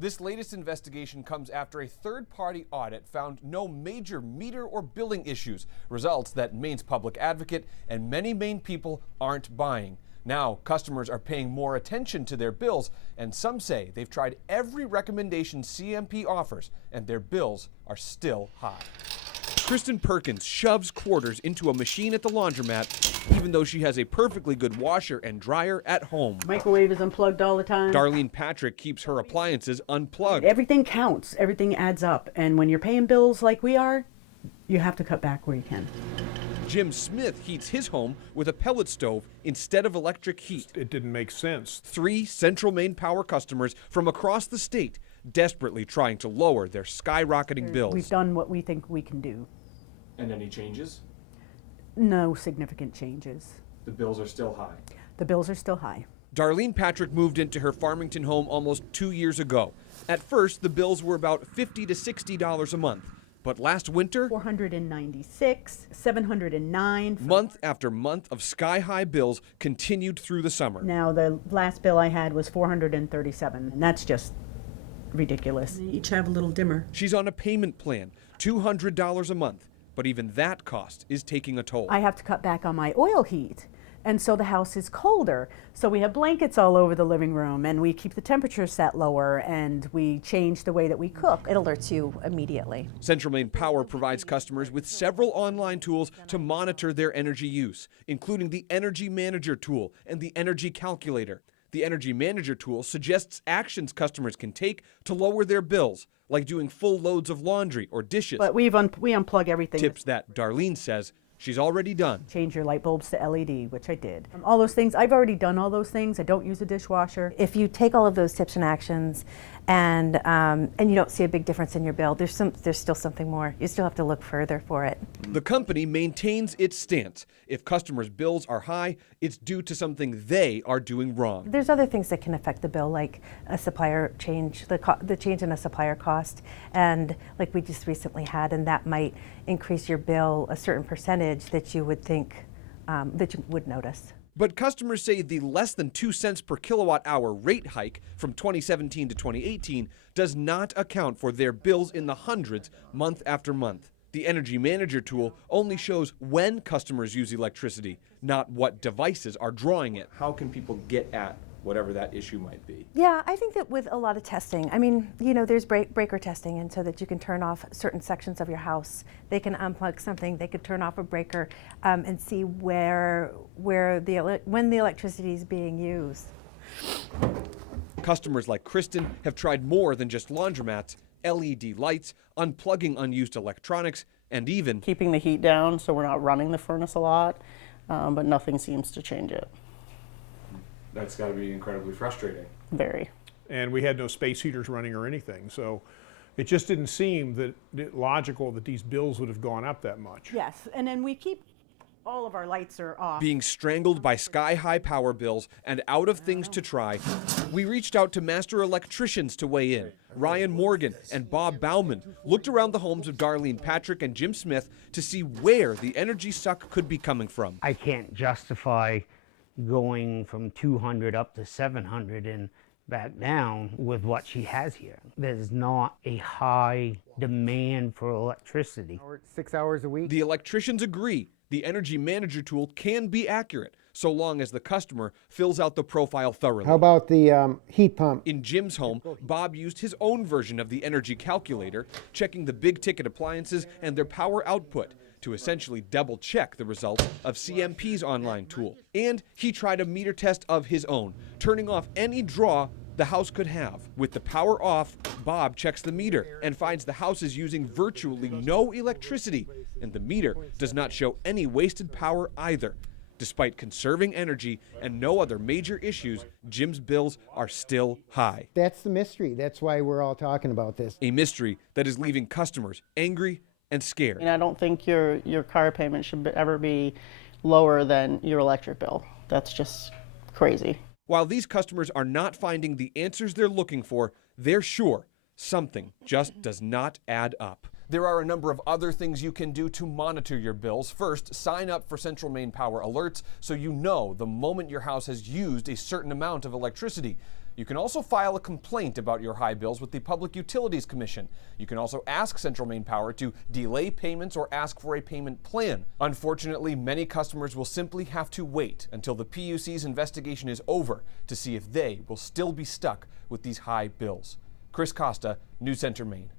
This latest investigation comes after a third-party audit found no major meter or billing issues, results that Maine's public advocate and many Maine people aren't buying. Now, customers are paying more attention to their bills, and some say they've tried every recommendation CMP offers, and their bills are still high. Kristen Perkins shoves quarters into a machine at the laundromat, even though she has a perfectly good washer and dryer at home. Microwave is unplugged all the time. Darlene Patrick keeps her appliances unplugged. Everything counts. Everything adds up. And when you're paying bills like we are, you have to cut back where you can. Jim Smith heats his home with a pellet stove instead of electric heat. It didn't make sense. 3 Central Maine Power customers from across the state desperately trying to lower their skyrocketing bills. We've done what we think we can do. And any changes? No significant changes. The bills are still high. The bills are still high. Darlene Patrick moved into her Farmington home almost 2 years ago. At first, the bills were about $50 to $60 a month. But last winter, $496, $709. Month after month of sky-high bills continued through the summer. Now, the last bill I had was $437, and that's just ridiculous. They each have a little dimmer. She's on a payment plan, $200 a month. But even that cost is taking a toll. I have to cut back on my oil heat, and so the house is colder. So we have blankets all over the living room, and we keep the temperature set lower, and we change the way that we cook. It alerts you immediately. Central Maine Power provides customers with several online tools to monitor their energy use, including the Energy Manager tool and the Energy Calculator. The Energy Manager tool suggests actions customers can take to lower their bills, like doing full loads of laundry or dishes. But we unplug everything. Tips that Darlene says she's already done. Change your light bulbs to LED, which I did. All those things, I've already done all those things. I don't use a dishwasher. If you take all of those tips and actions and you don't see a big difference in your bill, there's still something more. You still have to look further for it. The company maintains its stance. If customers' bills are high, it's due to something they are doing wrong. There's other things that can affect the bill, like a supplier change, the change in a supplier cost, and like we just recently had, and that might increase your bill a certain percentage that you would think, that you would notice. But customers say the less than 2 cents per kilowatt hour rate hike from 2017 to 2018 does not account for their bills in the hundreds month after month. The Energy Manager tool only shows when customers use electricity, not what devices are drawing it. How can people get at whatever that issue might be? Yeah, I think that with a lot of testing, I mean, you know, there's breaker testing, and so that you can turn off certain sections of your house. They can unplug something, they could turn off a breaker and see when the electricity is being used. Customers like Kristen have tried more than just laundromats, LED lights, unplugging unused electronics, and even keeping the heat down so we're not running the furnace a lot, but nothing seems to change it. That's got to be incredibly frustrating. Very. And we had no space heaters running or anything, so it just didn't seem that logical that these bills would have gone up that much. Yes, and then we keep all of our lights are off. Being strangled by sky-high power bills and out of things to try, we reached out to master electricians to weigh in. Ryan Morgan and Bob Bauman looked around the homes of Darlene Patrick and Jim Smith to see where the energy suck could be coming from. I can't justify going from 200 up to 700 and back down with what she has here. There's not a high demand for electricity. 6 hours a week. The electricians agree the Energy Manager tool can be accurate, so long as the customer fills out the profile thoroughly. How about the heat pump? In Jim's home, Bob used his own version of the Energy Calculator, checking the big-ticket appliances and their power output to essentially double-check the results of CMP's online tool. And he tried a meter test of his own, turning off any draw the house could have. With the power off, Bob checks the meter and finds the house is using virtually no electricity, and the meter does not show any wasted power either. Despite conserving energy and no other major issues, Jim's bills are still high. That's the mystery. That's why we're all talking about this. A mystery that is leaving customers angry and scared. And I don't think your car payment should ever be lower than your electric bill. That's just crazy. While these customers are not finding the answers they're looking for, they're sure something just does not add up. There are a number of other things you can do to monitor your bills. First, sign up for Central Maine Power alerts so you know the moment your house has used a certain amount of electricity. You can also file a complaint about your high bills with the Public Utilities Commission. You can also ask Central Maine Power to delay payments or ask for a payment plan. Unfortunately, many customers will simply have to wait until the PUC's investigation is over to see if they will still be stuck with these high bills. Chris Costa, News Center, Maine.